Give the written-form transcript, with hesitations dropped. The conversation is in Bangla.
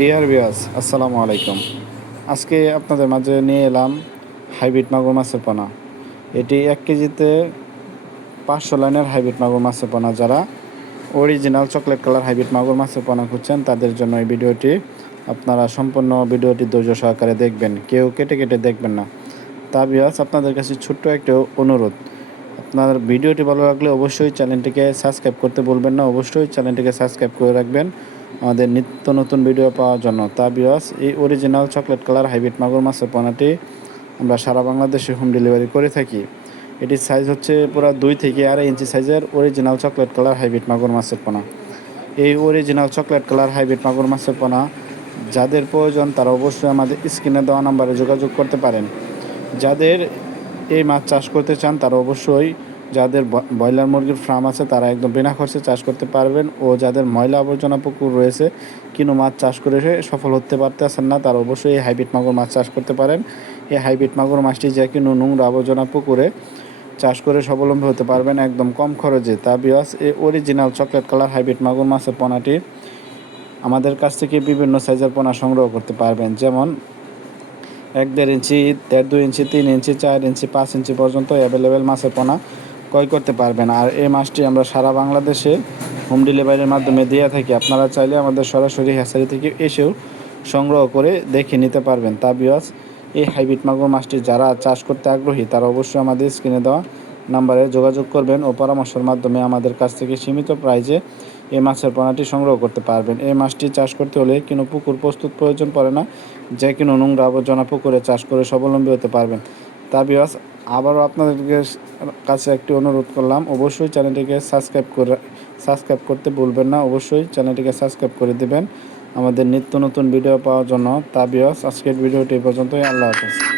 ডিয়ার ভিউয়ার্স, আসসালামু আলাইকুম। আজকে আপনাদের মাঝে নিয়ে এলাম হাইব্রিড মাগুর মাছের পোনা। এটি 1 কেজিতে 500 লাইনের হাইব্রিড মাগুর মাছের পোনা। যারা অরিজিনাল চকলেট কালার হাইব্রিড মাগুর মাছের পোনা খুঁজছেন তাদের জন্য এই ভিডিওটি। আপনারা সম্পূর্ণ ভিডিওটি ধৈর্য সহকারে দেখবেন, কেউ কেটে কেটে দেখবেন না। তা ভিউয়ার্স, আপনাদের কাছে ছোট্ট একটা অনুরোধ, আপনার ভিডিওটি ভালো লাগলে অবশ্যই চ্যানেলটিকে সাবস্ক্রাইব করতে ভুলবেন না। অবশ্যই চ্যানেলটিকে সাবস্ক্রাইব করে রাখবেন আমাদের নিত্য নতুন ভিডিও পাওয়ার জন্য। তা ভিউয়ার্স, এই অরিজিনাল চকলেট কালার হাইব্রিড মাগুর মাছের পোনাটি আমরা সারা বাংলাদেশে হোম ডেলিভারি করে থাকি। এটির সাইজ হচ্ছে পুরো 2 থেকে 2.5 ইঞ্চি সাইজের অরিজিনাল চকলেট কালার হাইব্রিড মাগুর মাছের পোনা। এই অরিজিনাল চকলেট কালার হাইব্রিড মাগুর মাছের পোনা যাদের প্রয়োজন তারা অবশ্যই আমাদের স্ক্রিনে দেওয়া নাম্বারে যোগাযোগ করতে পারেন। যাদের এই মাছ চাষ করতে চান তারা অবশ্যই, যাদের ব্রয়লার মুরগির ফার্ম আছে তারা একদম বিনা খরচে চাষ করতে পারবেন, ও যাদের ময়লা আবর্জনা পুকুর রয়েছে কিন্তু মাছ চাষ করে সফল হতে পারতেছেন না তারা অবশ্যই এই হাইব্রিড মাগুর মাছ চাষ করতে পারেন। এই হাইব্রিড মাগুর মাছটি যে কিন্তু নোংরা আবর্জনা পুকুরে চাষ করে স্বাবলম্বী হতে পারবেন একদম কম খরচে। তা ভিউয়ার্স, এই অরিজিনাল চকলেট কালার হাইব্রিড মাগুর মাছের পোনাটি আমাদের কাছ থেকে বিভিন্ন সাইজের পোনা সংগ্রহ করতে পারবেন, যেমন 1.5 ইঞ্চি, 1.5-2 ইঞ্চি, 3 ইঞ্চি, 4 ইঞ্চি, 5 ইঞ্চি পর্যন্ত অ্যাভেলেবেল মাছের পোনা ক্রয় করতে পারবেন। আর এই মাছটি আমরা সারা বাংলাদেশে হোম ডেলিভারির মাধ্যমে দিয়ে থাকি। আপনারা চাইলে আমাদের সরাসরি হ্যাচারি থেকে এসেও সংগ্রহ করে দেখে নিতে পারবেন। তা ভিউয়ার্স, এই হাইব্রিড মাগুর মাছটি যারা চাষ করতে আগ্রহী তারা অবশ্যই আমাদের স্ক্রিনে দেওয়া নাম্বারে যোগাযোগ করবেন ও পরামর্শের মাধ্যমে আমাদের কাছ থেকে সীমিত প্রাইজে এই মাছের পোনাটি সংগ্রহ করতে পারবেন। এই মাছটি চাষ করতে হলে কোনো পুকুর প্রস্তুত প্রয়োজন পড়ে না, যে কোনো নোংরা আবর্জনা পুকুরে চাষ করে স্বাবলম্বী হতে পারবেন। তা ভিউয়ার্স, আবারও আপনাদেরকে কাছে একটি অনুরোধ করলাম, অবশ্যই চ্যানেলটিকে সাবস্ক্রাইব করতে ভুলবেন না। অবশ্যই চ্যানেলটিকে সাবস্ক্রাইব করে দেবেন আমাদের নিত্য নতুন ভিডিও পাওয়ার জন্য। তা ভিউয়ার্স, আজকের ভিডিওটি এই পর্যন্তই। আল্লাহ হাফেজ।